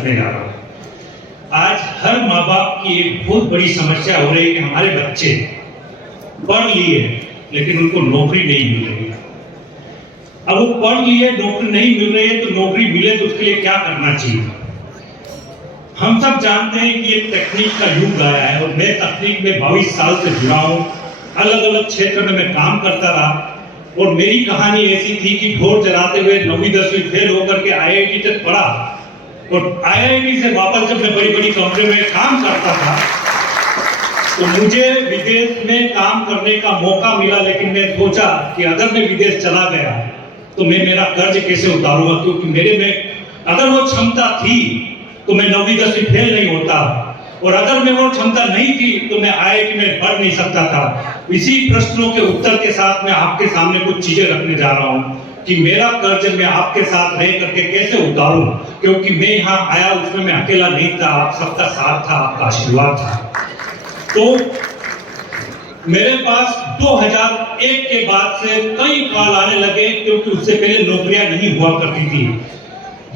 रखने जा रहा हूँ। आज हर माँ बाप की एक बहुत बड़ी समस्या हो रही है कि हमारे बच्चे पढ़ लिए लेकिन उनको नौकरी नहीं मिल रही है। अब वो पढ़ लिए, नौकरी नहीं मिल रही है, तो नौकरी मिले तो उसके लिए क्या करना चाहिए। हम सब जानते हैं कि ये तकनीक का युग आया है और मैं तकनीक में 22 साल से जुड़ा हूँ। अलग अलग क्षेत्र में मैं काम करता रहा और मेरी कहानी ऐसी थी कि ढोल चलाते हुए 9वीं 10वीं फेल होकर के IIT तक पढ़ा और IIT से वापस जब मैं बड़ी बड़ी कंपनी में काम करता था तो मुझे विदेश में काम करने का मौका मिला, लेकिन मैं सोचा कि अगर मैं विदेश चला गया तो मैं मेरा कर्ज कैसे उतारूंगा, क्योंकि मेरे में अगर वो क्षमता थी तो मैं 9वीं 10वीं फेल नहीं होता और अगर मैं वो क्षमता नहीं थी तो मैं IIT में पढ़ नहीं सकता था। इसी प्रश्नों के उत्तर के साथ मैं आपके सामने कुछ चीजें रखने जा रहा हूँ कि मेरा कर्ज मैं आपके साथ रह करके कैसे उतारूं, क्योंकि मैं यहाँ आया उसमें मैं अकेला नहीं था, आप सबका साथ था, आपका आशीर्वाद था। तो मेरे पास 2001 के बाद से कई कॉल आने लगे, क्योंकि उससे पहले नौकरियां नहीं हुआ करती थी।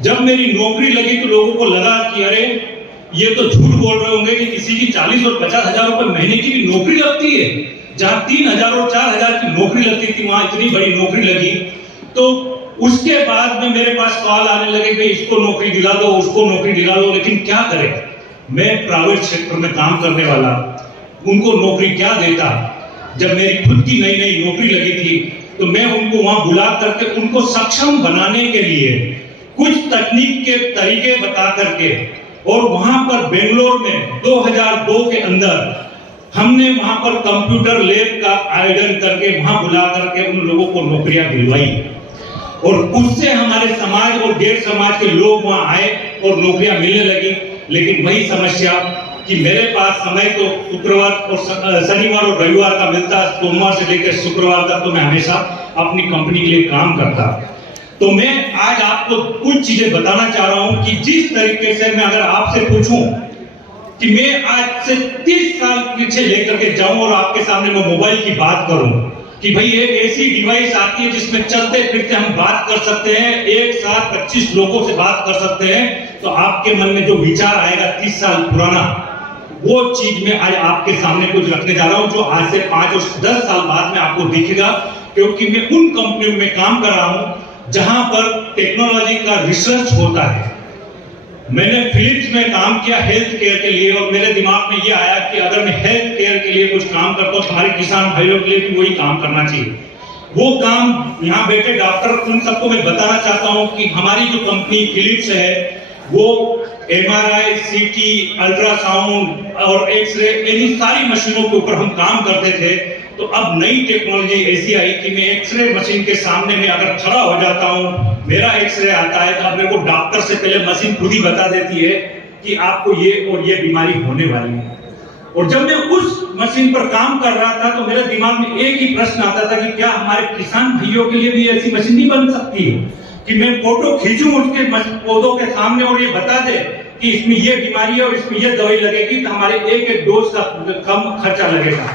जब मेरी नौकरी लगी तो लोगों को लगा कि अरे ये तो झूठ बोल रहे होंगे कि किसी की 40 और 50 हजार रुपए महीने की भी नौकरी लगती है। जहां 3000 और 4000 की नौकरी लगती थी वहां इतनी बड़ी नौकरी लगी। तो उसके बाद में मेरे पास कॉल आने लगे कि इसको नौकरी दिला दो, उसको नौकरी दिला दो, लेकिन क्या करें, मैं प्राइवेट सेक्टर में काम करने वाला, उनको नौकरी क्या देता। जब मेरी खुद की नई नई नौकरी लगी थी तो मैं उनको वहां बुला करके उनको सक्षम बनाने के लिए कुछ तकनीक के तरीके बता करके, और वहां पर बेंगलोर में 2002 के अंदर हमने वहां पर कंप्यूटर लैब का आयोजन करके वहां बुला करके उन लोगों को नौकरियां दिलवाई और उससे हमारे समाज और गैर समाज के लोग वहां आए और नौकरियां मिलने लगी। लेकिन वही समस्या कि मेरे पास समय तो शुक्रवार और शनिवार और रविवार का मिलता, सोमवार से लेकर शुक्रवार तक तो मैं हमेशा अपनी कंपनी के लिए काम करता। तो मैं आज आपको कुछ चीजें बताना चाह रहा हूं कि जिस तरीके से मैं अगर आपसे पूछूं कि मैं आज से 30 साल पीछे लेकर के जाऊं और आपके सामने मैं मोबाइल की बात करूं कि भाई एक ऐसी डिवाइस आती है जिसमें चलते फिरते हम बात कर सकते हैं, एक साथ 25 लोगों से बात कर सकते हैं, तो आपके मन में जो विचार आएगा 30 साल पुराना, वो चीज मैं आज आपके सामने कुछ रखने जा रहा हूं जो आज से 5 और 10 साल बाद में आपको दिखेगा। क्योंकि मैं उन कंपनियों में काम कर रहा हूं जहां पर टेक्नोलॉजी का रिसर्च होता है। मैंने फिलिप्स में काम किया हेल्थ केयर के लिए और मेरे दिमाग में ये आया कि अगर मैं हेल्थ केयर के लिए कुछ काम करता हूं तो हमारे किसान भाइयों के लिए भी वही काम करना चाहिए। वो काम यहाँ बैठे डॉक्टर उन सबको मैं बताना चाहता हूं कि हमारी जो कंपनी फिलिप्स है वो MRI, CT, अल्ट्रासाउंड और एक्सरे, इन सारी मशीनों के ऊपर हम काम करते थे। तो अब नई टेक्नोलॉजी ऐसी आई कि मैं एक्सरे मशीन के सामने में अगर खड़ा हो जाता हूं, मेरा एक्सरे आता है तो अब मेरे को डॉक्टर से पहले मशीन खुद ही बता देती है कि आपको ये और ये बीमारी होने वाली है। और जब मैं उस मशीन पर काम कर रहा था तो मेरे दिमाग में एक ही प्रश्न आता था कि क्या हमारे किसान भाइयों के लिए भी ऐसी मशीन नहीं बन सकती है कि मैं फोटो खींचूं उसके पौधों के सामने और ये बता दे कि इसमें ये बीमारी है और इसमें ये दवाई लगेगी, तो हमारे एक एक डोज का कम खर्चा लगेगा।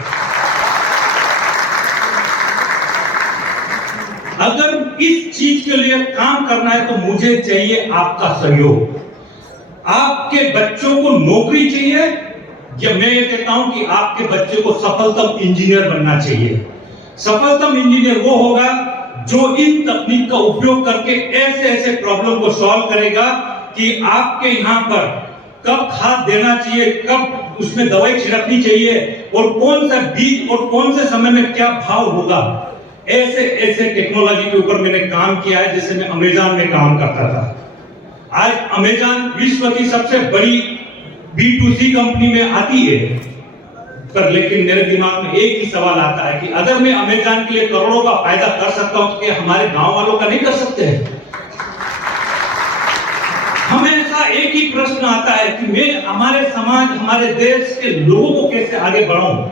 अगर इस चीज के लिए काम करना है तो मुझे चाहिए आपका सहयोग। आपके बच्चों को नौकरी चाहिए, या मैं ये कहता हूं कि आपके बच्चे को सफलतम इंजीनियर बनना चाहिए। सफलतम इंजीनियर वो होगा जो इन तकनीक का उपयोग करके ऐसे ऐसे प्रॉब्लम को सॉल्व करेगा कि आपके यहां पर कब खाद देना चाहिए, कब उसमें दवाई छिड़कनी चाहिए और कौन सा बीज और कौन से समय में क्या भाव होगा, ऐसे ऐसे टेक्नोलॉजी के ऊपर मैंने काम किया है। जैसे मैं अमेज़न में काम करता था। आज अमेज़न विश्व की सबसे बड़ी B2C कंपनी में आती है, पर लेकिन मेरे दिमाग में एक ही सवाल आता है कि अगर मैं अमेज़न के लिए करोड़ों का फायदा कर सकता हूं तो क्या हमारे गांव वालों का नहीं कर सकते हैं? हमेशा एक ही प्रश्न आता है कि मैं हमारे समाज, हमारे देश के लोगों को कैसे आगे बढ़ाऊं।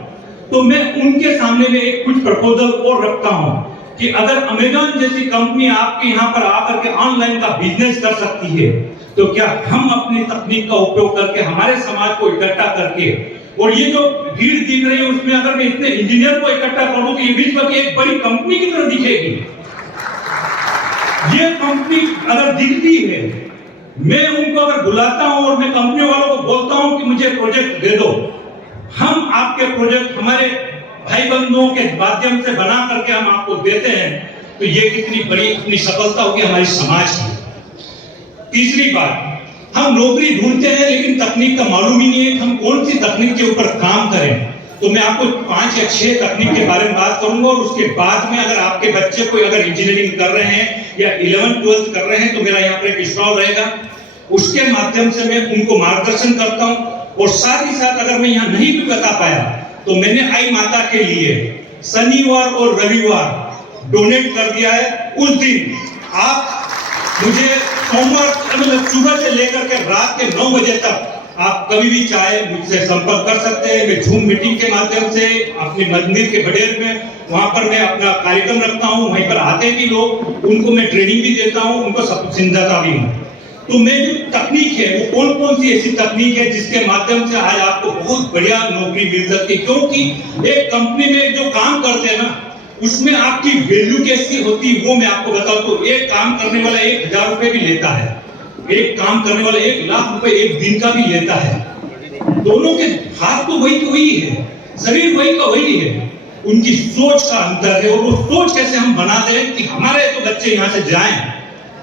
तो मैं उनके सामने में एक कुछ प्रपोजल और रखता हूं कि अगर अमेज़न जैसी कंपनी आपके यहाँ पर आकर के ऑनलाइन का बिजनेस कर सकती है, तो क्या हम अपनी तकनीक का उपयोग करके हमारे समाज को इकट्ठा करके, और ये जो भीड़ दिख रही है उसमें अगर मैं इतने इंजीनियर को इकट्ठा करूं तो ये विश्व की एक बड़ी कंपनी की तरह दिखेगी। ये कंपनी अगर दिखती है, मैं उनको अगर बुलाता हूं और मैं कंपनी वालों को बोलता हूं कि मुझे प्रोजेक्ट दे दो, हम आपके प्रोजेक्ट हमारे भाई बंधुओं के माध्यम से बना करके हम आपको देते हैं, तो ये कितनी बड़ी अपनी सफलता होगी हमारी समाज की। तीसरी बात, हम नौकरी ढूंढते हैं लेकिन तकनीक का मालूम ही नहीं है कि हम कौन सी तकनीक के ऊपर काम करें। तो मैं आपको 5 या 6 तकनीक के बारे में बात करूंगा, और उसके बाद में अगर आपके बच्चे कोई अगर इंजीनियरिंग कर रहे हैं या 11th 12th कर रहे हैं तो मेरा यहाँ पर एक स्टॉल रहेगा, उसके माध्यम से मैं उनको मार्गदर्शन करता हूँ। और साथ ही साथ अगर मैं यहाँ नहीं भी बता पाया तो मैंने आई माता के लिए शनिवार और रविवार डोनेट कर दिया है। उस दिन आप मुझे सोमवार मतलब सुबह से लेकर के रात के 9 बजे तक आप कभी भी चाहे मुझसे संपर्क कर सकते हैं। मैं जूम मीटिंग के माध्यम से अपने मंदिर के बडेर में वहां पर मैं अपना कार्यक्रम रखता हूं, वहीं पर आते भी लोग, उनको मैं ट्रेनिंग भी देता हूं, उनको सब समझाता भी हूं। तो मैं जो तकनीक है वो कौन कौन सी ऐसी तकनीक है जिसके माध्यम से आज आपको बहुत बढ़िया नौकरी मिल सकती है, क्योंकि एक कंपनी में जो काम करते हैं ना उसमें आपकी वैल्यू कैसी होती है वो मैं आपको बताऊं। तो एक काम करने वाला 1000 रुपए भी लेता है, एक काम करने वाला 1 लाख रुपए एक दिन का भी लेता है। दोनों के हाथ तो वही है, शरीर वही का वही है, उनकी सोच का अंतर है। और वो सोच कैसे हम बनाते हैं कि हमारे तो बच्चे यहाँ से जाएं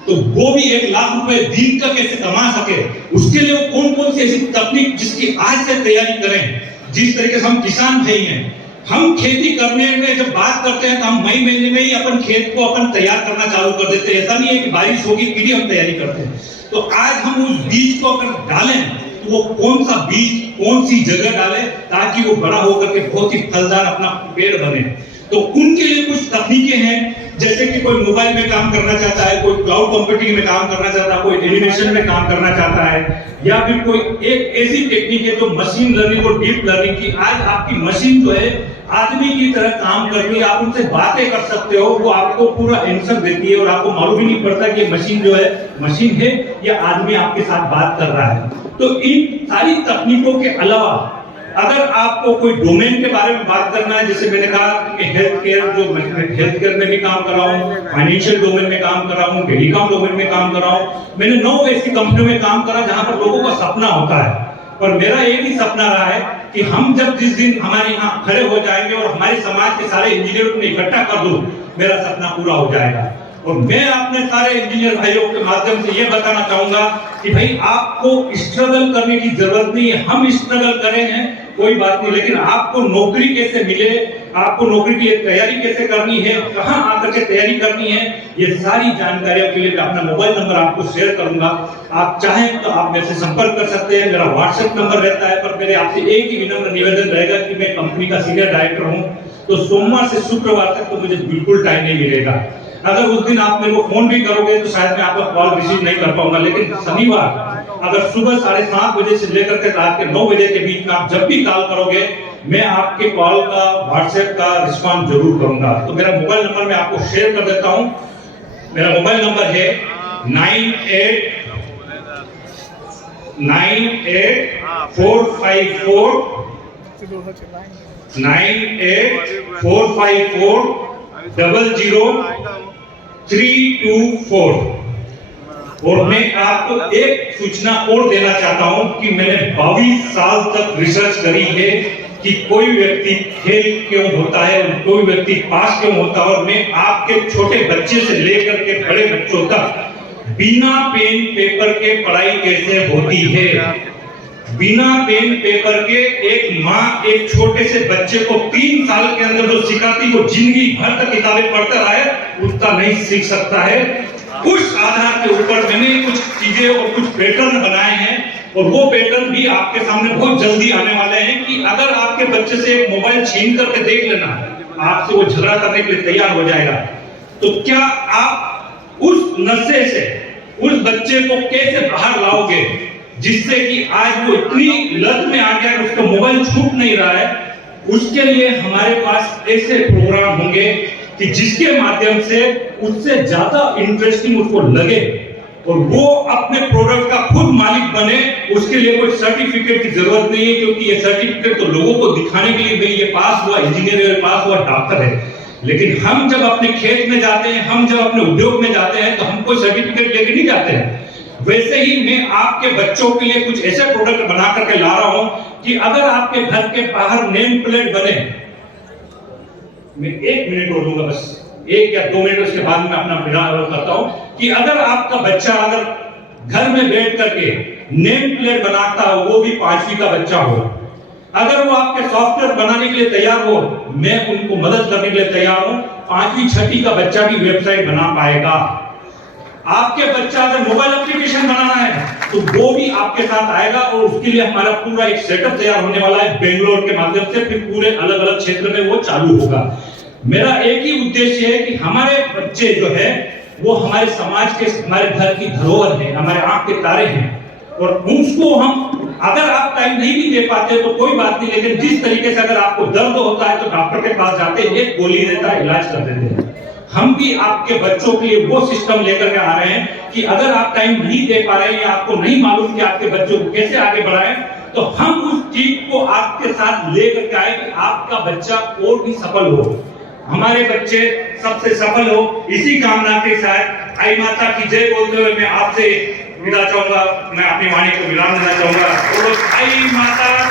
तो वो भी 1 लाख रुपए दिन का कैसे कमा सके, उसके लिए कौन कौन सी ऐसी तकनीक जिसकी आज से तैयारी करें। जिस तरीके से हम किसान भाई हैं, हम खेती करने में जब बात करते हैं तो हम मई महीने में ही अपन खेत को अपन तैयार करना चालू कर देते हैं। ऐसा नहीं है कि बारिश होगी फिर हम तैयारी करते हैं। तो आज हम उस बीज को अगर डालें तो वो कौन सा बीज कौन सी जगह डालें ताकि वो बड़ा होकर के बहुत ही फलदार अपना पेड़ बने। तो उनके लिए कुछ तकनीकें हैं, जैसे कि कोई मोबाइल में काम करना चाहता है, कोई क्लाउड कंप्यूटिंग में काम करना चाहता है, कोई एनिमेशन में काम करना चाहता है, या फिर कोई एक ऐसी टेक्निक है जो मशीन लर्निंग और डीप लर्निंग की। आज आपकी मशीन जो है आदमी की तरह काम करती है, आप उनसे बातें कर सकते हो, वो आपको पूरा आंसर देती है और आपको मालूम ही नहीं पड़ता कि मशीन जो है मशीन है या आदमी आपके साथ बात कर रहा है। तो इन सारी तकनीकों के अलावा अगर आपको कोई डोमेन के बारे में बात करना है, जैसे मैंने कहा कि हेल्थ केयर में भी काम कर रहा हूँ, फाइनेंशियल डोमेन में काम कर रहा हूँ, टेलीकॉम डोमेन में काम कर रहा हूँ। मैंने 9 ऐसी कंपनियों में काम करा जहां पर लोगों का सपना होता है, पर मेरा एक ही सपना रहा है कि हम जब जिस दिन हमारे यहाँ खड़े हो जाएंगे और हमारे समाज के सारे इंजीनियर को इकट्ठा कर दूं, मेरा सपना पूरा हो जाएगा। और मैं अपने सारे इंजीनियर भाइयों के माध्यम से ये बताना चाहूंगा कि भाई आपको स्ट्रगल करने की जरूरत नहीं है। हम स्ट्रगल करें हैं कोई बात नहीं, लेकिन आपको नौकरी कैसे मिले, आपको नौकरी के लिए तैयारी कैसे करनी है, कहां आकर के तैयारी करनी है, ये सारी जानकारियों के लिए मैं अपना मोबाइल नंबर आपको शेयर करूंगा। आप चाहें तो आप मेरे से संपर्क कर सकते हैं। मेरा व्हाट्सएप नंबर रहता है, पर मेरे आपसे एक ही विनम्र निवेदन रहेगा कि मैं कंपनी का सीनियर डायरेक्टर हूं, तो सोमवार से शुक्रवार तक तो मुझे बिल्कुल टाइम नहीं मिलेगा। अगर उस दिन आप मेरे को फोन भी करोगे तो शायद मैं आपका कॉल रिसीव नहीं कर पाऊंगा, लेकिन शनिवार अगर सुबह 7:30 बजे से लेकर के रात के 9 बजे के बीच में आप जब भी कॉल करोगे, मैं आपके कॉल का व्हाट्सएप का रिस्पॉन्स जरूर करूंगा। तो मेरा मोबाइल नंबर मैं आपको शेयर कर देता हूं। मेरा मोबाइल नंबर है 9845400324। और मैं आपको एक सूचना और देना चाहता हूं कि मैंने 22 साल तक रिसर्च करी है कि कोई व्यक्ति फेल क्यों होता है, कोई व्यक्ति पास क्यों होता है। और मैं आपके छोटे बच्चे से लेकर के बड़े बच्चों तक बिना पेन पेपर के पढ़ाई कैसे होती है, बिना पेन पेपर के एक माँ एक छोटे से बच्चे को 3 साल के अंदर जो सिखाती वो जिंदगी भर तक किताबें पढ़ता रहा है उतना नहीं सीख सकता है। उस आधार के ऊपर मैंने कुछ चीजें और कुछ पैटर्न बनाए हैं, और वो पैटर्न भी आपके सामने बहुत जल्दी आने वाले हैं कि अगर आपके बच्चे से एक मोबाइल छीन करके देख लेना, आपसे वो झगड़ा करने के लिए तैयार हो जाएगा। तो क्या आप उस नशे से उस बच्चे को कैसे बाहर लाओगे जिससे कि आज वो इतनी लत में आ गया कि उसका मोबाइल छूट नहीं रहा है। उसके लिए हमारे पास ऐसे प्रोग्राम होंगे कि जिसके माध्यम से उससे ज्यादा इंटरेस्टिंग उसको लगे और वो अपने प्रोडक्ट का खुद मालिक बने। उसके लिए कोई सर्टिफिकेट की जरूरत नहीं है, क्योंकि ये सर्टिफिकेट तो लोगों को दिखाने के लिए भाई ये पास हुआ इंजीनियर है, पास हुआ डॉक्टर है। लेकिन हम जब अपने खेत में जाते हैं, हम जब अपने उद्योग में जाते हैं तो हम कोई सर्टिफिकेट लेके नहीं जाते हैं। वैसे ही मैं आपके बच्चों के लिए कुछ ऐसे प्रोडक्ट बना करके ला रहा हूं कि अगर आपके घर के बाहर नेम प्लेट बने, मैं 1 मिनट और दूंगा, बस 1 या 2 मिनट, उसके बाद मैं अपना विराम करता हूं, कि अगर आपका बच्चा अगर घर में बैठ करके नेम प्लेट बनाता हो, वो भी 5वीं का बच्चा हो, अगर वो आपके सॉफ्टवेयर बनाने के लिए तैयार हो, मैं उनको मदद करने के लिए तैयार हूं। 5वीं 6वीं का बच्चा भी वेबसाइट बना पाएगा। आपके बच्चा अगर मोबाइल एप्लीकेशन बनाना है तो वो भी आपके साथ आएगा, और उसके लिए हमारा पूरा एक सेटअप तैयार होने वाला है बेंगलोर के माध्यम से, फिर पूरे अलग अलग क्षेत्र में वो चालू होगा। मेरा एक ही उद्देश्य है कि हमारे बच्चे जो है वो हमारे समाज के, हमारे घर की धरोहर है, हमारे आंख के तारे हैं, और उसको हम, अगर आप टाइम नहीं भी दे पाते तो कोई बात नहीं, लेकिन जिस तरीके से अगर आपको दर्द होता है तो डॉक्टर के पास जाते हैं, एक गोली देता है, इलाज कर देते हैं। हम भी आपके बच्चों के लिए वो सिस्टम लेकर के आ रहे हैं कि अगर आप टाइम नहीं दे पा रहे हैं या आपको नहीं मालूम कि आपके बच्चों को कैसे आगे बढ़ाएं, तो हम उस चीज को आपके साथ लेकर के आए कि आपका बच्चा और भी सफल हो, हमारे बच्चे सबसे सफल हो। इसी कामना के साथ आई माता की जय बोलते हुए मैं आपसे विदा चाहूंगा, मैं अपनी वाणी को विराम देना चाहूंगा। आई माता